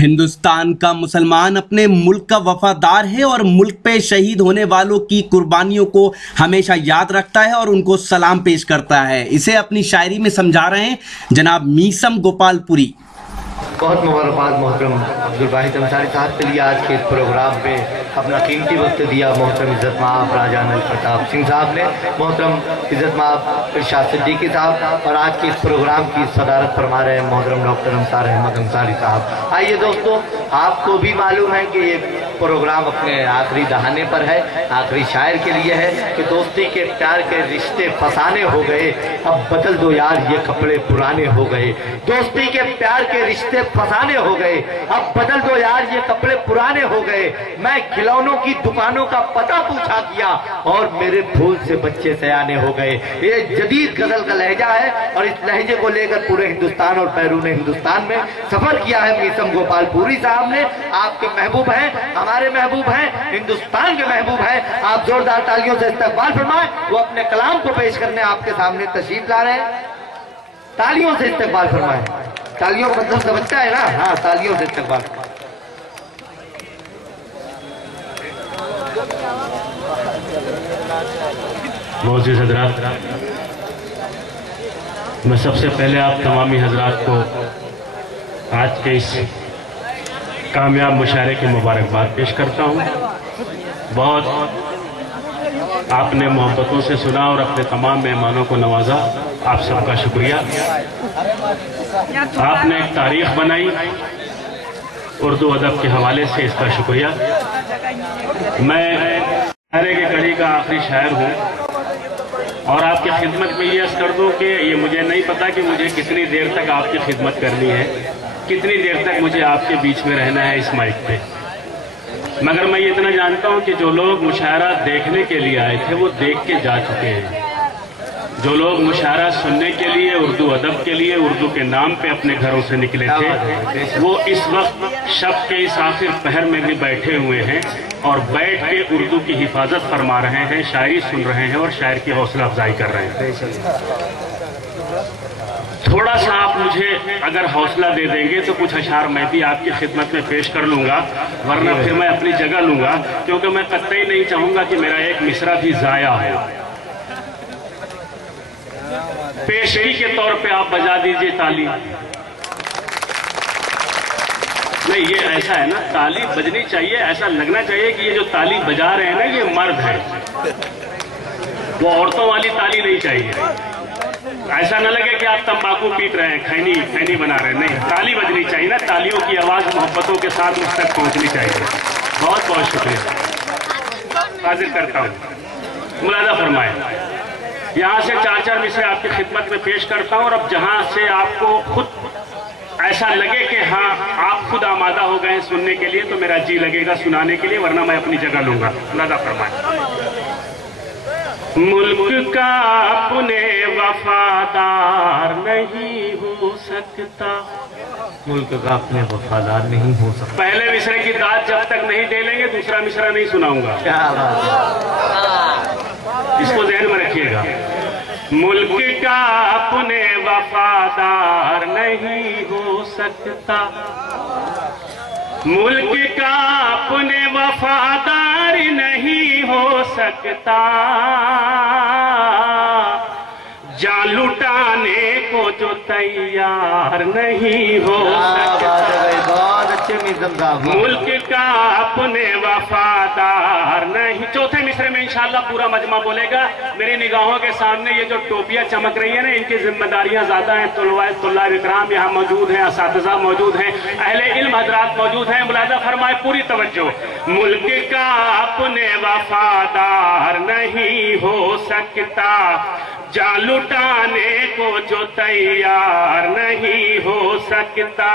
हिंदुस्तान का मुसलमान अपने मुल्क का वफादार है और मुल्क पे शहीद होने वालों की कुर्बानियों को हमेशा याद रखता है और उनको सलाम पेश करता है। इसे अपनी शायरी में समझा रहे हैं जनाब मीसम गोपालपुरी। बहुत मुबारकबाद मोहतरम अब्दुल वाहिद अंसारी साहब के लिए आज के इस प्रोग्राम पे अपना कीमती वक्त दिया मोहतरम इज़्ज़त माब राजा अनिल प्रताप सिंह साहब ने, मोहतरम इज़्ज़त माब इरशाद सिद्दीकी साहब, और आज के इस प्रोग्राम की सदारत फरमा रहे हैं मोहतरम डॉक्टर अंसार अहमद अंसारी साहब। आइए दोस्तों, आपको भी मालूम है कि ये प्रोग्राम अपने आखिरी दहाने पर है, आखिरी शायर के लिए है कि दोस्ती के प्यार के रिश्ते फसाने हो गए, अब बदल दो यार ये कपड़े पुराने हो गए। दोस्ती के प्यार के रिश्ते फसाने हो गए, अब बदल दो यार ये कपड़े पुराने हो गए। मैं खिलौनों की दुकानों का पता पूछा किया और मेरे फूल से बच्चे सयाने हो गए। ये जदीद गजल का लहजा है और इस लहजे को लेकर पूरे हिंदुस्तान और बैरून हिंदुस्तान में सफर किया है मीसम गोपालपुरी साहब ने। आपके महबूब हैं, हमारे महबूब हैं, हिंदुस्तान के महबूब हैं। आप जोरदार तालियों से इस्तकबाल फरमाएं। वो अपने कलाम को पेश करने आपके सामने तशरीफ ला रहे हैं। तालियों से इस्तकबाल फरमाएं। तालियों का मतलब समझता है ना? हाँ, तालियों से इस्तकबाल। मोअज़्ज़िज़ हज़रात, मैं सबसे पहले आप तमामी हज़रात को आज के इस कामयाब मुशायरे की मुबारकबाद पेश करता हूँ। बहुत आपने मोहब्बतों से सुना और अपने तमाम मेहमानों को नवाजा, आप सबका शुक्रिया। आपने एक तारीख बनाई उर्दू अदब के हवाले से, इसका शुक्रिया। मैं शायरे की कड़ी का आखिरी शायर हूँ और आपकी खिदमत में ये अर्ज़ कर दूँ कि ये मुझे नहीं पता कि मुझे कितनी देर तक आपकी खिदमत करनी है, कितनी देर तक मुझे आपके बीच में रहना है इस माइक पे, मगर मैं ये इतना जानता हूँ कि जो लोग मुशायरा देखने के लिए आए थे वो देख के जा चुके हैं। जो लोग मुशायरा सुनने के लिए, उर्दू अदब के लिए, उर्दू के नाम पे अपने घरों से निकले थे, वो इस वक्त शब के इस आखिर पहर में भी बैठे हुए हैं और बैठ के उर्दू की हिफाजत फरमा रहे हैं, शायरी सुन रहे हैं और शायर की हौसला अफजाई कर रहे हैं। थोड़ा सा आप मुझे अगर हौसला दे देंगे तो कुछ अशार मैं भी आपकी खिदमत में पेश कर लूंगा, वरना फिर मैं अपनी जगह लूंगा, क्योंकि मैं कतई नहीं चाहूंगा कि मेरा एक मिसरा भी जाया हो। पेशगी के तौर पे आप बजा दीजिए ताली। नहीं, ये ऐसा है ना, ताली बजनी चाहिए, ऐसा लगना चाहिए कि ये जो ताली बजा रहे हैं ना ये मर्द है, वो औरतों वाली ताली नहीं चाहिए। ऐसा न लगे कि आप तंबाकू पीट रहे हैं, खैनी बना रहे हैं। नहीं, ताली बजनी चाहिए ना, तालियों की आवाज मोहब्बतों के साथ मुझ तक पहुंचनी चाहिए। बहुत बहुत शुक्रिया। हाजिर करता हूँ, मुलाजा फरमाए। यहाँ से 4-4 मिसरे आपकी खिदमत में पेश करता हूँ और अब जहाँ से आपको खुद ऐसा लगे कि हाँ आप खुद आमादा हो गए सुनने के लिए, तो मेरा जी लगेगा सुनाने के लिए, वरना मैं अपनी जगह लूंगा। मुलाजा फरमाए। मुल्क का अपने वफादार नहीं हो सकता, मुल्क का अपने वफादार नहीं हो सकता। पहले मिसरे की दाद जब तक नहीं दे लेंगे दूसरा मिसरा नहीं सुनाऊंगा। क्या बात है, इसको ध्यान में रखिएगा। मुल्क का अपने वफादार नहीं हो सकता, मुल्क का अपने वफादार नहीं हो सकता, जान लुटाने को जो तैयार नहीं हो सकता। बहुत अच्छे मीसम साहब। मुल्क का अपने वफादार नहीं। चौथे मिसरे में इंशाअल्लाह पूरा मजमा बोलेगा। मेरी निगाहों के सामने ये जो टोपियां चमक रही है ना, इनकी जिम्मेदारियां ज्यादा हैं। तुल्लाब इकराम यहाँ मौजूद हैं, असातिज़ा मौजूद हैं, अहले इल्म हज़रात मौजूद हैं। मुलाज़ा फरमाए, पूरी तवज्जो। मुल्क का अपने वफादार नहीं हो सकता, जान लुटाने को जो तैयार नहीं हो सकता,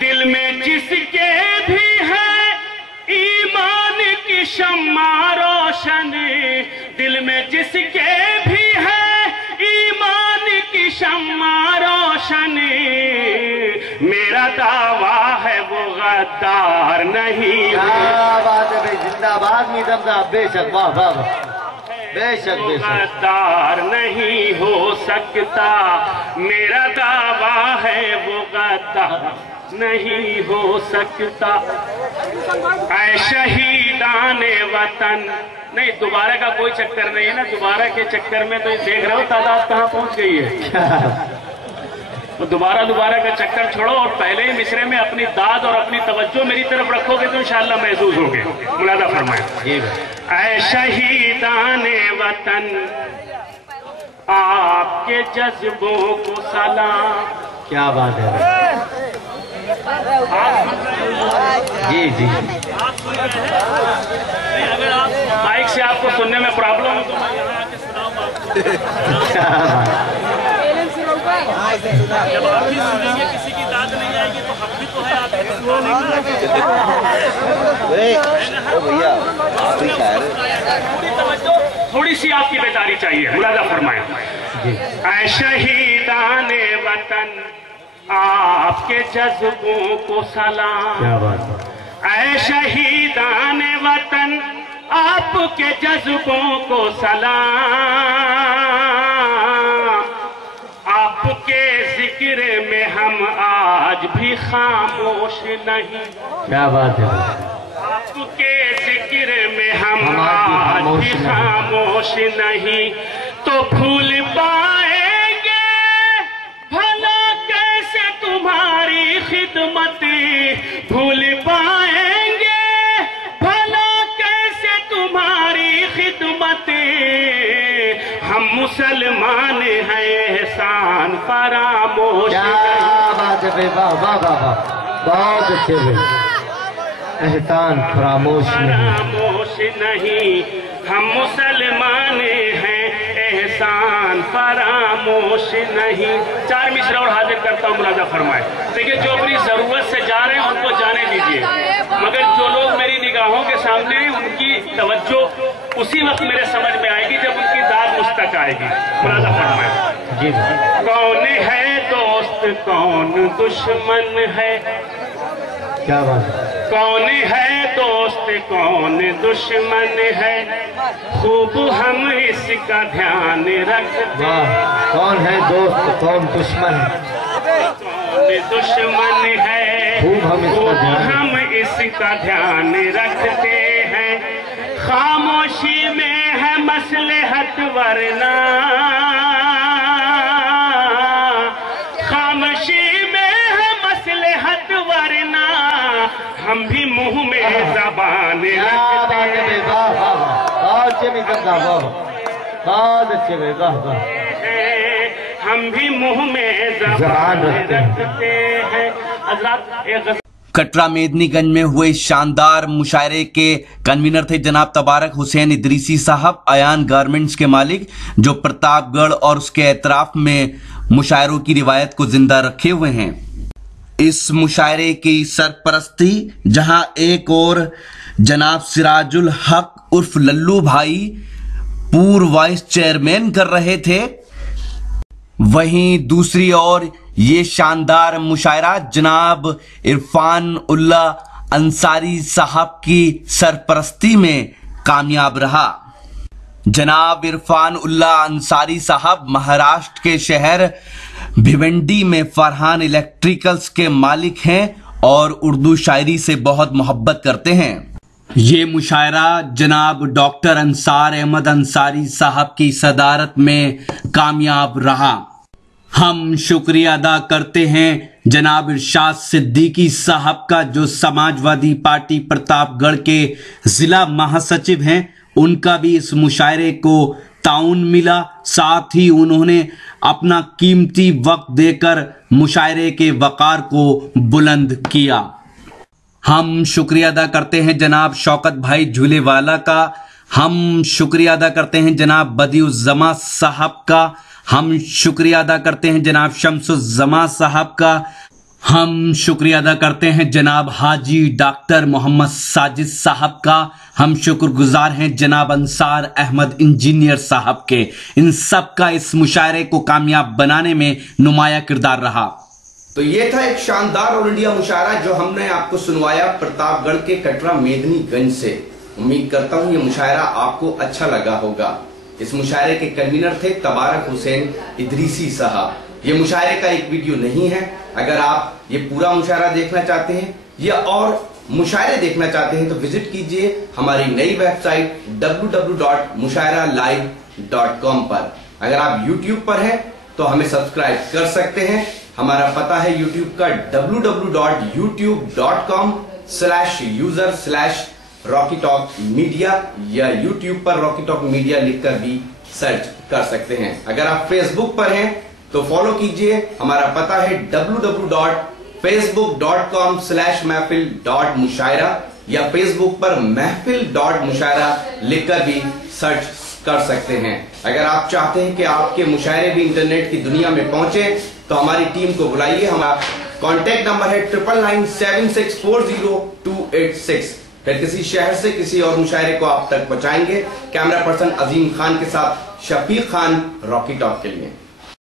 दिल में जिसके भी है ईमान की शम्मा रोशन, दिल में जिसके भी है ईमान की शम्मा रोशन, मेरा दावा है वो गद्दार नहीं। क्या बात है भाई, जिंदाबाद मीसम साहब, बेशक, वाह वाह, बेशक बेशक। गद्दार नहीं हो सकता, मेरा दावा है वो गद्दार। नहीं हो सकता। ऐ शहीदान वतन, नहीं दोबारा का कोई चक्कर नहीं है ना, दोबारा के चक्कर में तो ये देख रहे हो तादाद कहाँ पहुंच गई है। तो दोबारा का चक्कर छोड़ो और पहले ही मिसरे में अपनी दाद और अपनी तवज्जो मेरी तरफ रखोगे तो इंशाअल्लाह महसूस होगे। मुलादा फरमाए। ऐ शहीदान वतन आपके जज्बों को सलाम। क्या बात है। जी जी अगर आप माइक से आपको सुनने में प्रॉब्लम हो तो मैं यहाँ आके सुनाऊंगा। जब आप भी सुनेंगे किसी की दाद नहीं आएगी तो हम भी तो है आपके थोड़ी सी आपकी बेदारी चाहिए। मुलाजा फरमाए। ऐ शहीदान वतन आपके जज्बों को सलाम। क्या बात है। ऐ शहीदान वतन आपके जज्बों को सलाम। आपके जिक्र में हम आज भी खामोश नहीं। क्या बात है। आपके जिक्र में हम आज भी खामोश नहीं। तो भूल पाएंगे भला कैसे तुम्हारी खिदमत, भूल पाएंगे भला कैसे तुम्हारी खिदमत। हम मुसलमान हैं एहसान फरामोश। क्या बात है। वाह वाह वाह वाह, बहुत अच्छे भाई। एहसान फरामोश नहीं, हम मुसलमान हैं एहसान फरामोश नहीं। 4 मिसरा और हाजिर करता हूँ। मुलाजा फरमाए। देखिए जो अपनी जरूरत से जा रहे हैं उनको जाने दीजिए, मगर जो लोग मेरी निगाहों के सामने हैं उनकी तवज्जो उसी वक्त मेरे समझ में आएगी जब उनकी दाद मुझ तक आएगी। मुलाजा फरमाए। जी कौन है दोस्त कौन दुश्मन है। क्या बात है। कौन है दोस्त कौन दुश्मन है, खूब हम इसका ध्यान रखते। कौन है दोस्त कौन दुश्मन, कौन दुश्मन है, खूब हम इसका ध्यान रखते हैं। खामोशी में है मसलहत वरना, खामोशी में है मसलहत वरना, हम भी मुंह में जबान रखते हैं। हम भी मुंह में जबान रखते हैं। हज़रात कटरा मेदनीगंज में हुए शानदार मुशायरे के कन्वीनर थे जनाब तबारक हुसैन इदरीसी साहब, अयान गारमेंट्स के मालिक, जो प्रतापगढ़ और उसके एतराफ में मुशायरों की रिवायत को जिंदा रखे हुए हैं। इस मुशायरे की सरपरस्ती जहां एक और जनाब सिराजुल हक उर्फ लल्लू भाई पूर्व वाइस चेयरमैन कर रहे थे, वहीं दूसरी ओर ये शानदार मुशायरा जनाब इरफान उल्ला अंसारी साहब की सरपरस्ती में कामयाब रहा। जनाब इरफान उल्ला अंसारी साहब महाराष्ट्र के शहर भिवंडी में फरहान इलेक्ट्रिकल्स के मालिक हैं और उर्दू शायरी से बहुत मोहब्बत करते हैं। ये मुशायरा जनाब डॉक्टर अंसार अहमद अंसारी साहब की सदारत में कामयाब रहा। हम शुक्रिया अदा करते हैं जनाब इरशाद सिद्दीकी साहब का, जो समाजवादी पार्टी प्रतापगढ़ के जिला महासचिव हैं। उनका भी इस मुशायरे को ताउन मिला, साथ ही उन्होंने अपना कीमती वक्त देकर मुशायरे के वकार को बुलंद किया। हम शुक्रिया अदा करते हैं जनाब शौकत भाई झूलेवाला का, हम शुक्रिया अदा करते हैं जनाब बदिउज़्ज़मा साहब का, हम शुक्रिया अदा करते हैं जनाब शम्सुज़्ज़मा साहब का, हम शुक्रिया अदा करते हैं जनाब हाजी डॉक्टर मोहम्मद साजिद साहब का, हम शुक्रगुजार हैं जनाब अंसार अहमद इंजीनियर साहब के। इन सब का इस मुशायरे को कामयाब बनाने में नुमाया किरदार रहा। तो ये था एक शानदार ऑल इंडिया मुशायरा जो हमने आपको सुनवाया प्रतापगढ़ के कटरा मेदनीगंज से। उम्मीद करता हूँ ये मुशायरा आपको अच्छा लगा होगा। इस मुशायरे के कन्वीनर थे तबारक हुसैन इदरीसी साहब। یہ مشاعرے کا ایک ویڈیو نہیں ہے. اگر آپ یہ پورا مشاعرہ دیکھنا چاہتے ہیں یا اور مشاعرے دیکھنا چاہتے ہیں تو وزٹ کیجئے ہماری نئی ویب سائٹ www.mushairalive.com پر. اگر آپ یوٹیوب پر ہیں تو ہمیں سبسکرائب کر سکتے ہیں. ہمارا پتہ ہے یوٹیوب کا www.youtube.com/user/RockyTalk Media یا یوٹیوب پر راکی ٹاک میڈیا لکھ کر بھی سرچ کر سکتے ہیں. اگر آپ فیس بک پر ہیں تو فالو کیجئے. ہمارا پتہ ہے www.facebook.com/محفل.مشاعرہ یا فیس بک پر محفل.مشاعرہ لکھ کر بھی سرچ کر سکتے ہیں. اگر آپ چاہتے ہیں کہ آپ کے مشاعرے بھی انٹرنیٹ کی دنیا میں پہنچے تو ہماری ٹیم کو بلائیے. ہمارا کانٹیکٹ نمبر ہے 9997640286. پھر کسی شہر سے کسی اور مشاعرے کو آپ تک پہنچائیں گے. کیمرہ پرسن عظیم خان کے ساتھ شفیق خان، راکی ٹاک کے لیے.